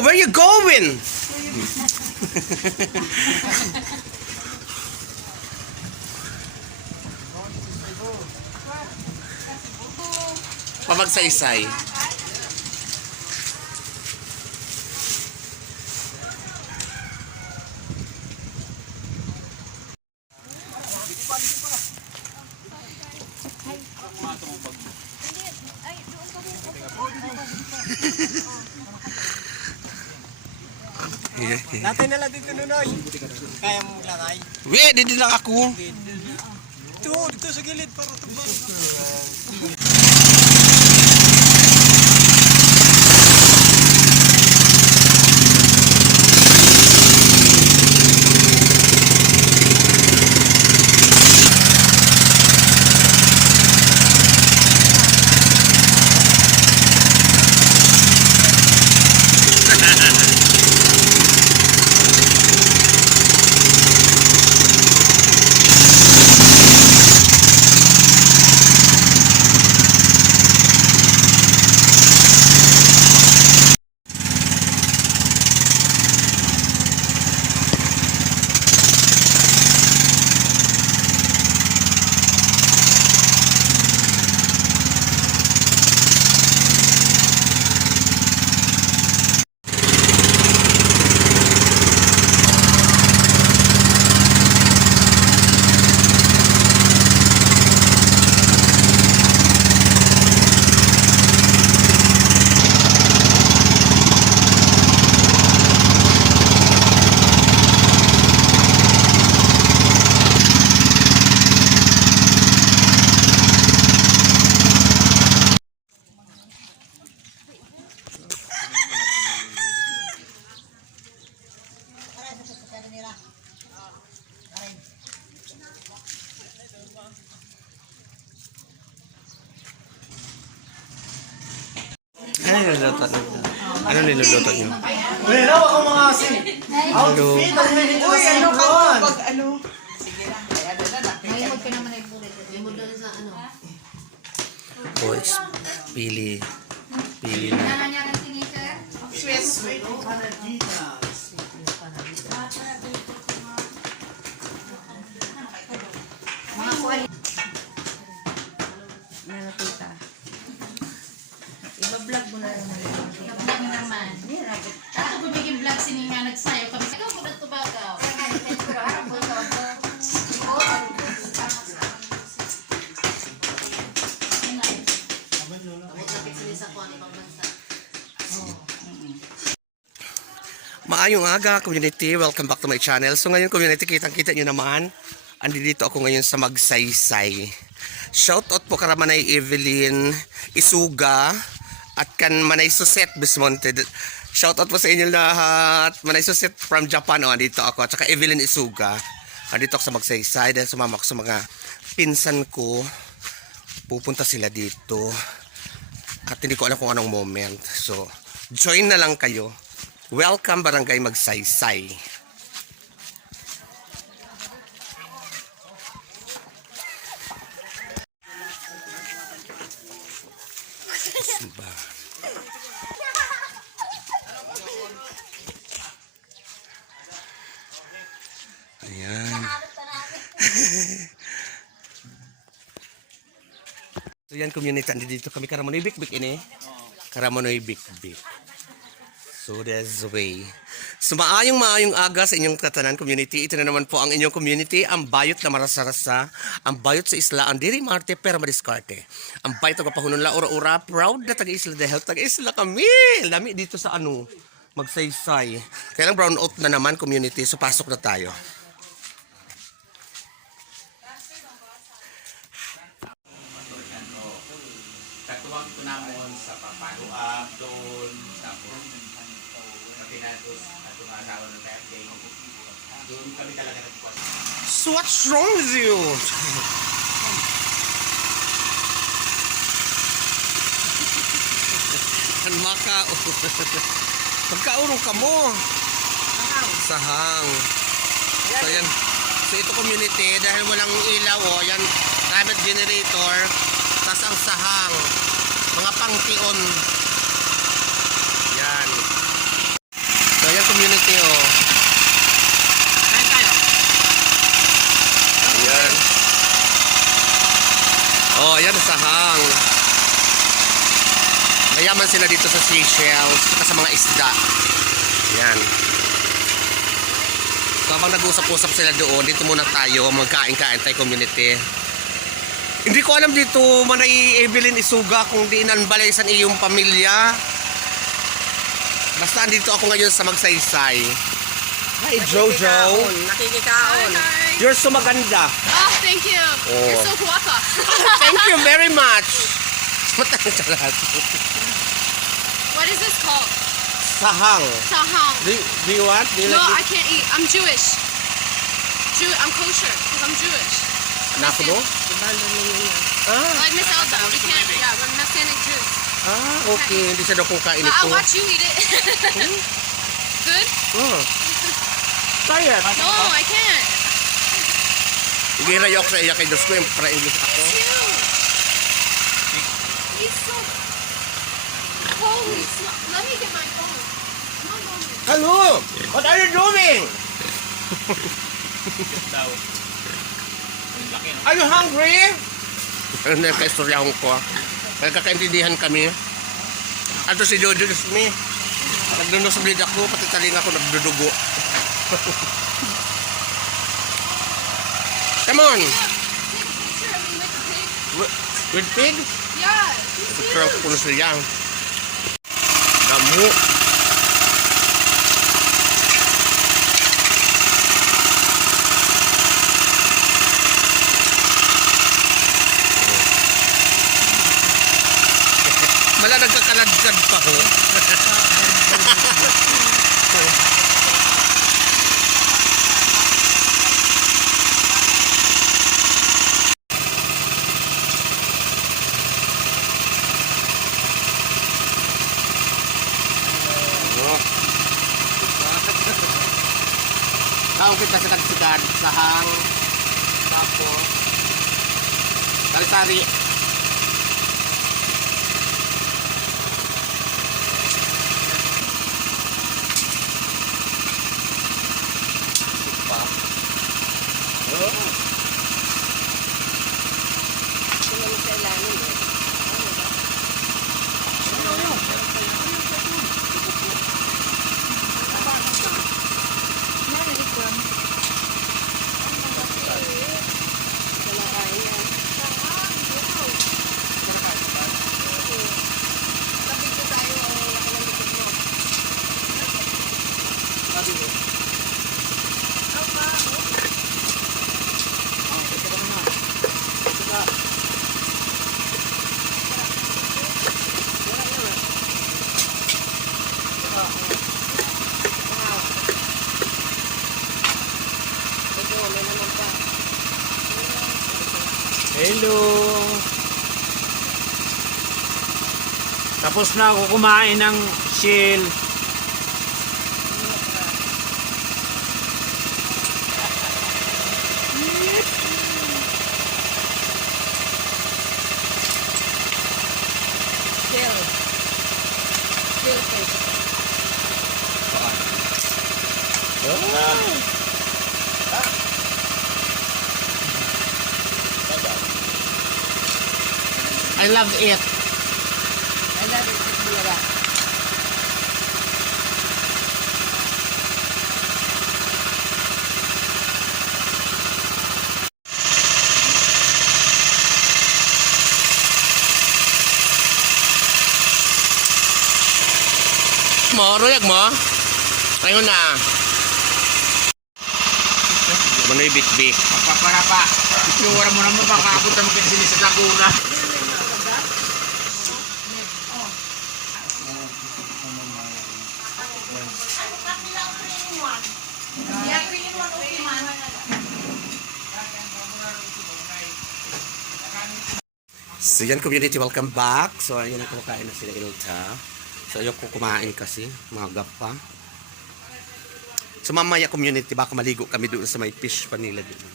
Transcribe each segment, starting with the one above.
Where you going? Pamagsaysay. Latay na lang dito, Nunoy. Kaya mo latay? Wait, dito lang ako. Dito sa gilid para tumbang. Ano niluluto niyo? Ano niluluto niyo? Wala ako mga asin. Outfit ang nilito sa inuan. Mahimod ka naman ay bulit. Mahimod na sa ano. Boys, pili. Pili na. Kailangan niya ng signature? Sweet. Mga kuwali. Nalapita. Iba-vlog mo na naman. Iba-vlog mo naman. Ako bumiging vlog sininga nagsayo kami. Ikaw kung nagtubagaw. Maayong aga, community. Welcome back to my channel. So ngayon, community, kitang-kita nyo naman. Andito ako ngayon sa Magsaysay. Shoutout po karamanay Evelyn Isuga at kan Manay Suset Bismonte. Shoutout po sa inyo lahat. Manay Suset from Japan. O, andito ako. At saka Evelyn Isuga. Andito ako sa Magsaysay dahil sumama ko sa mga pinsan ko. Pupunta sila dito. At hindi ko alam kung anong moment. So, join na lang kayo. Welcome Barangay Magsaysay. Ba? Ayan. So yan community, dito kami Karamonoy Bik-Bik ini. Karamonoy Bik-Bik. So that's the way. So maayong aga sa inyong tatanan community. Ito na naman po ang inyong community. Ang bayot na marasa-rasa. Ang bayot sa isla. Ang diri marte pero madiskarte. Ang bayot na kapahunon la ura-ura. Proud na taga-isla dahil taga-isla kami. Lami dito sa ano. Magsaysay. Kaya lang brown out na naman community. So pasok na tayo. Katuwang ko namon sa papaluab doon. Tapos pinagos at asawa ng birthday. Doon kami talaga nagpuas. So what's wrong with you? Ang makao. Pagkaurong ka mo. Sahang. So yan. So ito community, dahil walang ilaw, oh, yan, private generator, tas ang sahang, mga pangtion. Yan. community, oh. Kain tayo. Ayan. Oh, ayan, sahang. Mayaman sila dito sa Seychelles, saka sa mga isda. Ayan. So, habang nag-usap-usap sila doon, dito muna tayo, magkain-kain tayo community. Hindi ko alam dito, Manay Evelyn Isuga, kung di inanbalay sa iyong pamilya. Basta andito ako ngayon sa Magsaysay. Hi, Jojo. Nakikikaon. You're so maganda. Oh, thank you. Oh. You're so guapa. Thank you very much. Matang lahat. What is this called? Sahang. Sahang. Do you want? Do you No, I like can't eat. I'm Jewish. I'm kosher because I'm Jewish. it? Nako mo? Ah, Like Miss Elda, we can't. Yeah, we're Messianic Jews. okay. Hindi siya daw kung kain But I'll ito. watch you eat it. Good? Oh. Try it. No, I can't. Igirayo ako sa iya kay Diyos ko yung para English ako. He's so. Holy smoke. Let me get my phone. I'm not going to. Hello! What are you doing? Are you hungry? Ano na yung kaistoryahan ko? Nagkakaintindihan kami. Ato si Jojo Disney. Nagdunosblid ako, pati taling ako nagdudugo. Come on! Take a picture of me with the pig. With pig? Yeah. Pero ko na siya. Damo. Mala nagkakalagkad pa ho. Tao kita sa tagsigad, sahang, tapos, sari-sari. Hello. Tapos na ako kumain ng shell. I love it. Mo, ruyag mo. Ayun na. Manoy bik-bik. Paparapa. Inuwara mo naman makaabot ang pinsin sa Laguna. Yeah, 3 in 1, okay, man. So yan community, welcome back. So ayun, kumakain na sila Ilta. So ayoko kumain kasi, mga pa. So mamaya community, baka maligo kami doon sa may fish pa nila doon.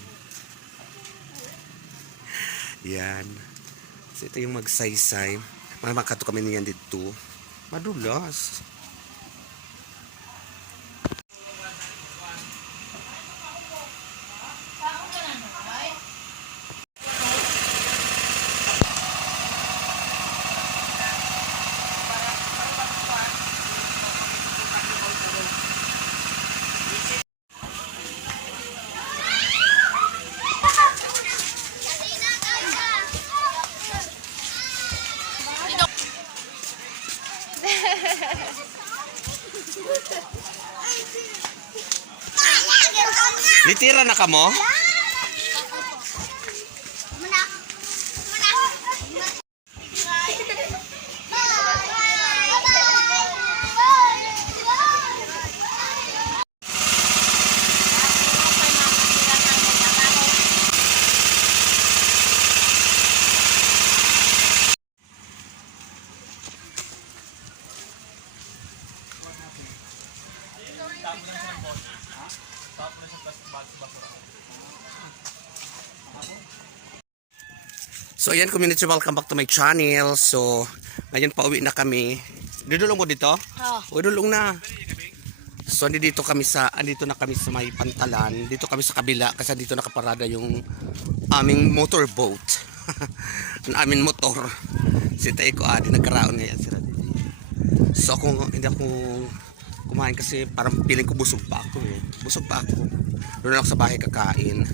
Yan. So ito yung Magsaysay. Makato kami niyan dito. Madulas. Litira na ka mo? So ayan community, welcome back to my channel. So ngayon pauwi na kami. Dudulong mo dito? Oo. Dudulong na. So andito na kami sa may Pantalan. Dito kami sa kabila kasi dito nakaparada yung aming motorboat. Ang aming motor. Si Tayo ko di nagkaraon ngayon sila. So hindi ako kumain kasi parang feeling ko busog pa ako eh. Busog pa ako. Doon ako sa bahay kakain.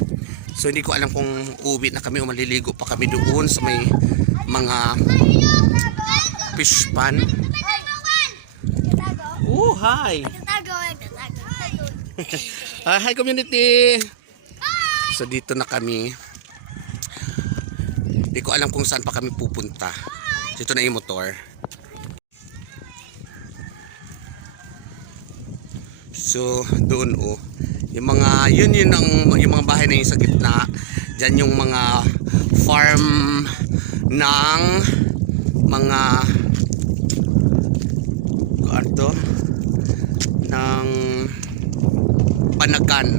So hindi ko alam kung uwi na kami o maliligo pa kami doon sa may mga fish pan. Oh, hi! Hi community! So dito na kami. Hindi ko alam kung saan pa kami pupunta. Dito na yung motor. So doon yung mga yung mga bahay na yung sa gitna, diyan yung mga farm ng mga ng panagan.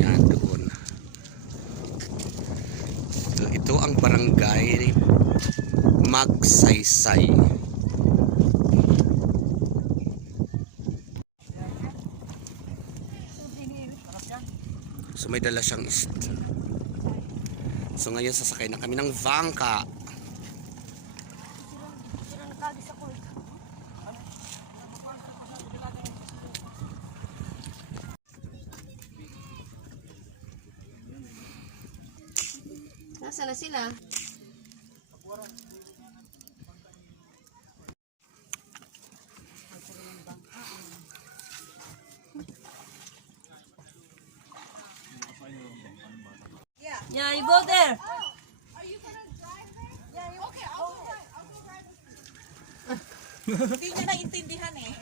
Yan doon. So, ito ang barangay Magsaysay. So may dala siyang So ngayon sasakay na kami ng bangka. Nasaan na sila? Yeah, you go there. Hindi niya naintindihan eh.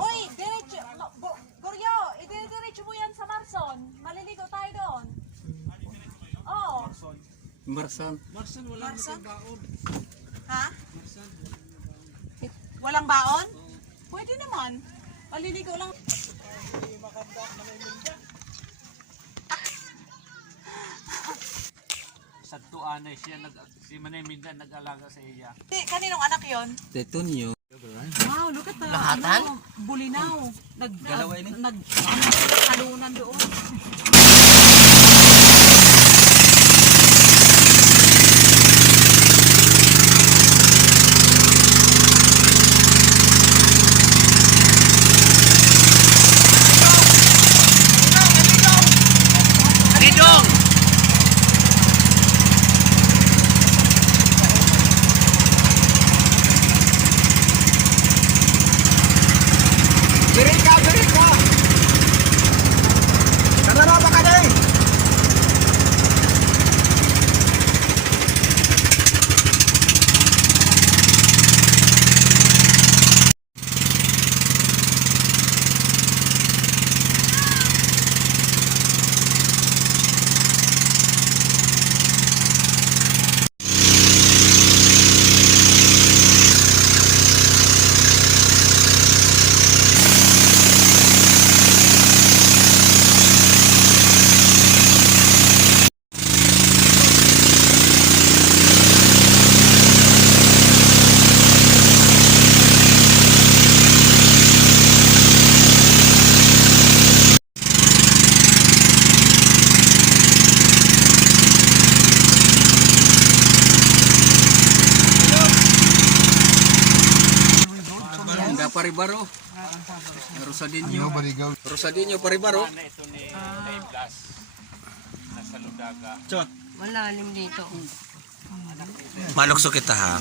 Uy, diretso, Goryo, idinidiretso mo yan sa Marson. Maliligo tayo doon. Oo. Marsan. Marson? Ha? Walang baon? Pwede naman. Maliligo lang. Sa tuan ay siya si Manay Minda nag-alaga sa iya. Kaninong anak yon? Tetunyo. Wow, look at the ano, bulinaw. Nag-halunan doon. Didong! Birika! Kanara ba ka din? Paribaro. Rosadinho. Rosadinho Paribaro. Ito ni Dave Blas. Nasa Ludaga. Malalim dito. Malukso kita ha.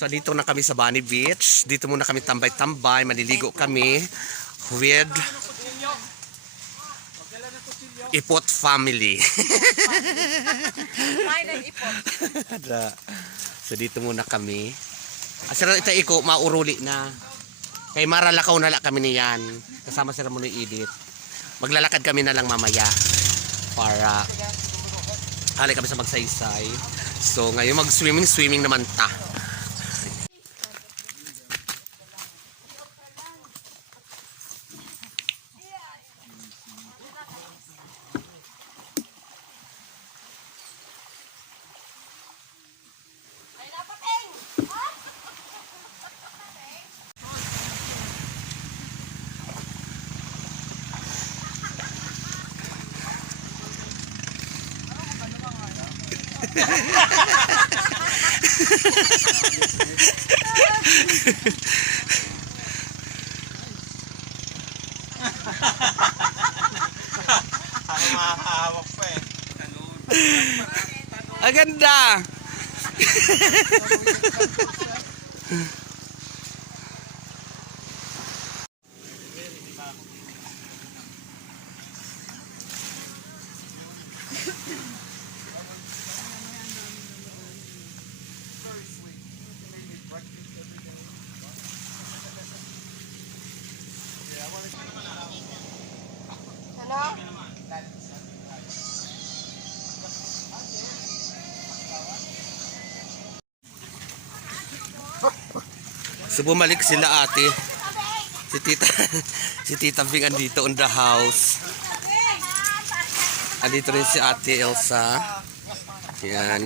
So dito na kami sa Bunny Beach. Dito muna kami tambay-tambay, maliligo kami with Ipot family. So dito muna kami. Asira ita iko mauruli na. Kay maralakaw na la kami niyan. Kasama sila mo ni Edith. Maglalakad kami na lang mamaya para hali kami sa magsaysay. So ngayon mag-swimming naman ta. Mahahawak pa eh. Ang ganda! So bumalik sila ate. Si Tita si Tita Bing andito on the house. Andito rin si Ate Elsa. Yan.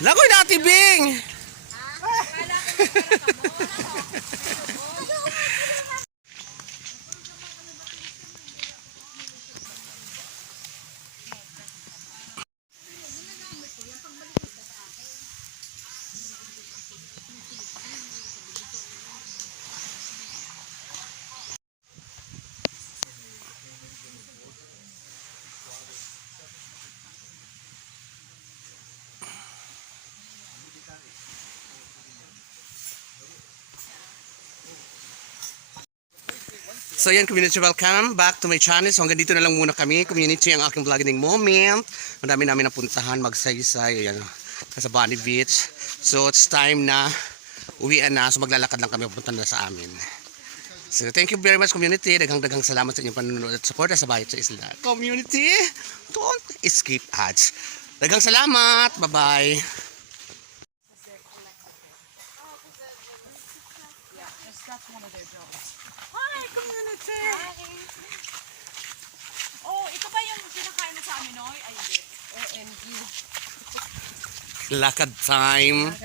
Lagoy na Ate Bing! So yan community, welcome back to my channel. So hanggang dito na lang muna kami. Community ang aking vlogging moment. Madami namin napuntahan, magsaysay. Ayan, sa Bunny Beach. So it's time na uwian na. So maglalakad lang kami papunta na sa amin. So thank you very much community. Daghang salamat sa inyong panunood at support sa Bayot sa Isla. Community, don't skip ads. Daghang salamat. Bye-bye. Hi, community! Oh, ito ba yung pinakain mo sa amin, Noy? Ay, hindi. Lakad time.